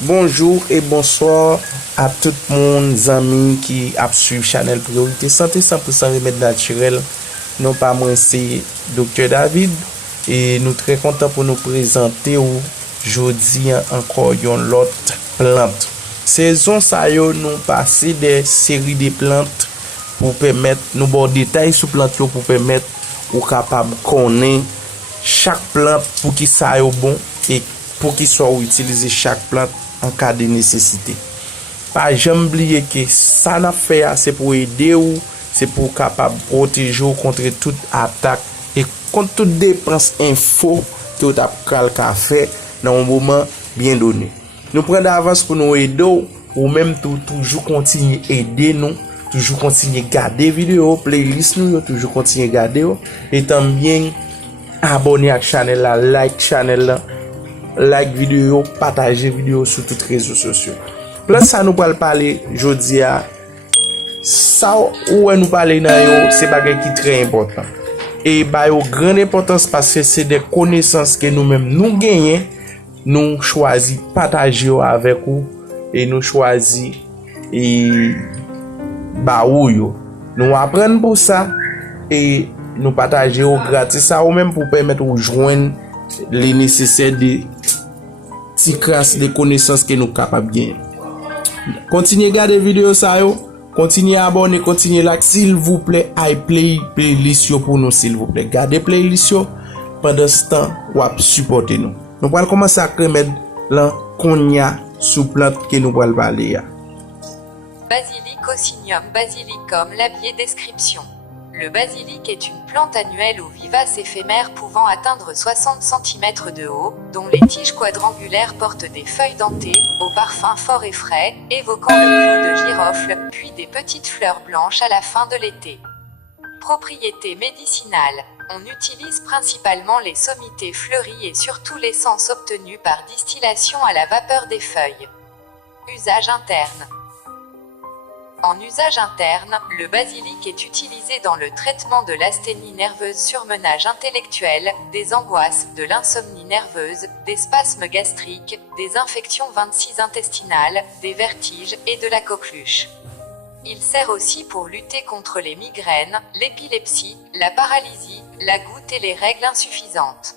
Bonjour et bonsoir à tout le monde, amis qui a suivi Chanel Priorité Santé 100% remède naturel. Non pas moi, c'est Dr. David et nous très contents pour nous présenter aujourd'hui encore une autre plante. Saison ça yo nous passer des séries de plantes pour permettre nous bon détails sur plante pour permettre ou capable connaître chaque plante pour qui ça yo bon et pour qu'il soit utilisé chaque plante en cas de nécessité. Pas jamais oublier que ça n'a fait c'est pour aider ou c'est pour capable protéger contre toute attaque et contre toute dépense info que tu as fait dans un moment bien donné. Nous prenons d'avance pour nous aider ou même toujours continuer aider nous, toujours continuer garder vidéo, playlist nous, toujours continuer garder et también abonner à la chaîne là, like channel là. Like vidéo, partager vidéo sur tous les réseaux sociaux. Là, ça nous parler aujourd'hui à ça où nous parler dans c'est bagage qui très important. Et bah yo grande importance parce que c'est des connaissances que nous-mêmes nous gagnons, nous choisi partager avec vous et nous choisi et bah yo. Nous apprendre pour ça et nous partager gratis ça ou même pour permettre de joindre les nécessaires de si classe de connaissances que nous capables de gagner. Continuez à regarder vidéo ça yo, continuez à abonner, continuez like s'il vous plaît, playlist pour nous s'il vous plaît. Gardez playlist pendant ce temps ou supporter nous. Nous allons commencer à remettre là qu'on y a sous plante que nous allons parler. Basilic Ocinium basilicum labier description. Le basilic est une plante annuelle ou vivace éphémère pouvant atteindre 60 cm de haut, dont les tiges quadrangulaires portent des feuilles dentées, au parfum fort et frais, évoquant le clou de girofle, puis des petites fleurs blanches à la fin de l'été. Propriétés médicinales. On utilise principalement les sommités fleuries et surtout l'essence obtenue par distillation à la vapeur des feuilles. Usage interne. En usage interne, le basilic est utilisé dans le traitement de l'asthénie nerveuse surmenage intellectuel, des angoisses, de l'insomnie nerveuse, des spasmes gastriques, des infections 26 intestinales, des vertiges et de la coqueluche. Il sert aussi pour lutter contre les migraines, l'épilepsie, la paralysie, la goutte et les règles insuffisantes.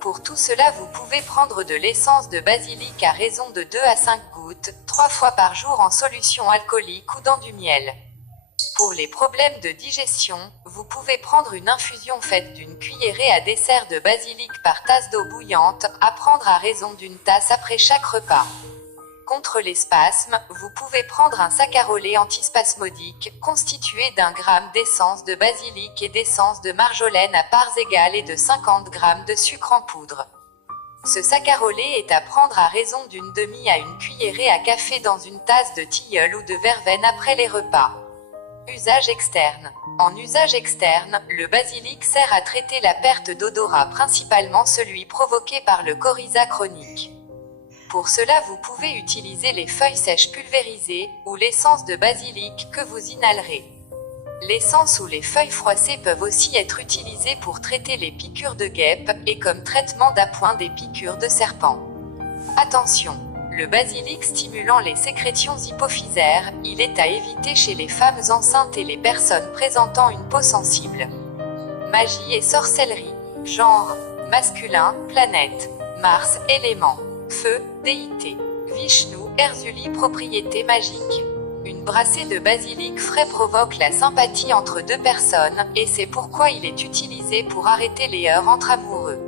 Pour tout cela, vous pouvez prendre de l'essence de basilic à raison de 2 à 5 gouttes, 3 fois par jour en solution alcoolique ou dans du miel. Pour les problèmes de digestion, vous pouvez prendre une infusion faite d'une cuillerée à dessert de basilic par tasse d'eau bouillante, à prendre à raison d'une tasse après chaque repas. Contre les spasmes, vous pouvez prendre un saccharolet antispasmodique, constitué d'1 g d'essence de basilic et d'essence de marjolaine à parts égales et de 50 g de sucre en poudre. Ce saccharolet est à prendre à raison d'une demi à une cuillerée à café dans une tasse de tilleul ou de verveine après les repas. Usage externe. En usage externe, le basilic sert à traiter la perte d'odorat, principalement celui provoqué par le coryza chronique. Pour cela, vous pouvez utiliser les feuilles sèches pulvérisées, ou l'essence de basilic que vous inhalerez. L'essence ou les feuilles froissées peuvent aussi être utilisées pour traiter les piqûres de guêpes, et comme traitement d'appoint des piqûres de serpents. Attention! Le basilic stimulant les sécrétions hypophysaires, il est à éviter chez les femmes enceintes et les personnes présentant une peau sensible. Magie et sorcellerie. Genre: masculin, planète. Mars, élément. Feu, déité. Vishnu, Erzuli, propriété magique. Une brassée de basilic frais provoque la sympathie entre deux personnes, et c'est pourquoi il est utilisé pour arrêter les heurts entre amoureux.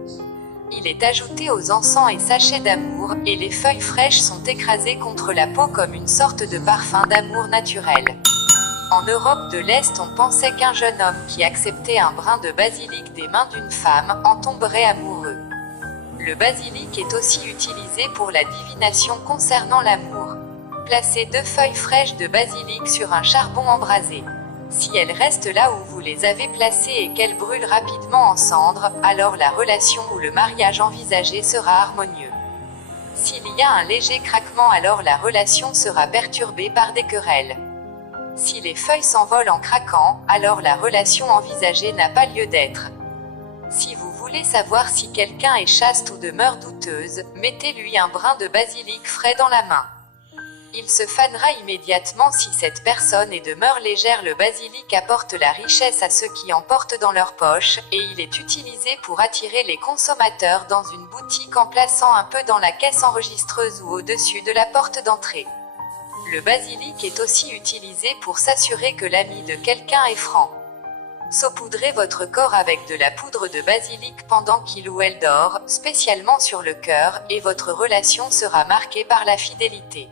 Il est ajouté aux encens et sachets d'amour, et les feuilles fraîches sont écrasées contre la peau comme une sorte de parfum d'amour naturel. En Europe de l'Est, on pensait qu'un jeune homme qui acceptait un brin de basilic des mains d'une femme en tomberait amoureux. Le basilic est aussi utilisé pour la divination concernant l'amour. Placez 2 feuilles fraîches de basilic sur un charbon embrasé. Si elles restent là où vous les avez placées et qu'elles brûlent rapidement en cendres, alors la relation ou le mariage envisagé sera harmonieux. S'il y a un léger craquement, alors la relation sera perturbée par des querelles. Si les feuilles s'envolent en craquant, alors la relation envisagée n'a pas lieu d'être. Si vous voulez voulez savoir si quelqu'un est chaste ou demeure douteuse, mettez-lui un brin de basilic frais dans la main. Il se fanera immédiatement si cette personne est demeure légère. Le basilic apporte la richesse à ceux qui en portent dans leur poche, et il est utilisé pour attirer les consommateurs dans une boutique en plaçant un peu dans la caisse enregistreuse ou au-dessus de la porte d'entrée. Le basilic est aussi utilisé pour s'assurer que l'ami de quelqu'un est franc. Saupoudrez votre corps avec de la poudre de basilic pendant qu'il ou elle dort, spécialement sur le cœur, et votre relation sera marquée par la fidélité.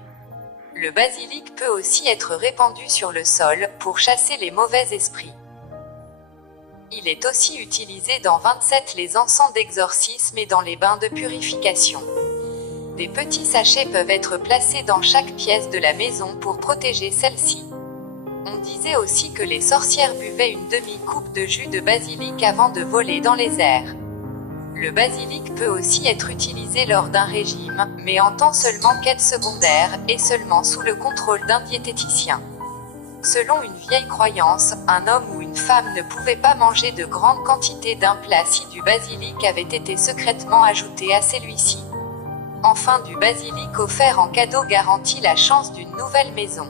Le basilic peut aussi être répandu sur le sol pour chasser les mauvais esprits. Il est aussi utilisé dans 27 les encens d'exorcisme et dans les bains de purification. Des petits sachets peuvent être placés dans chaque pièce de la maison pour protéger celle-ci. On disait aussi que les sorcières buvaient une demi-coupe de jus de basilic avant de voler dans les airs. Le basilic peut aussi être utilisé lors d'un régime, mais en tant seulement qu'aide secondaire, et seulement sous le contrôle d'un diététicien. Selon une vieille croyance, un homme ou une femme ne pouvait pas manger de grandes quantités d'un plat si du basilic avait été secrètement ajouté à celui-ci. Enfin, du basilic offert en cadeau garantit la chance d'une nouvelle maison.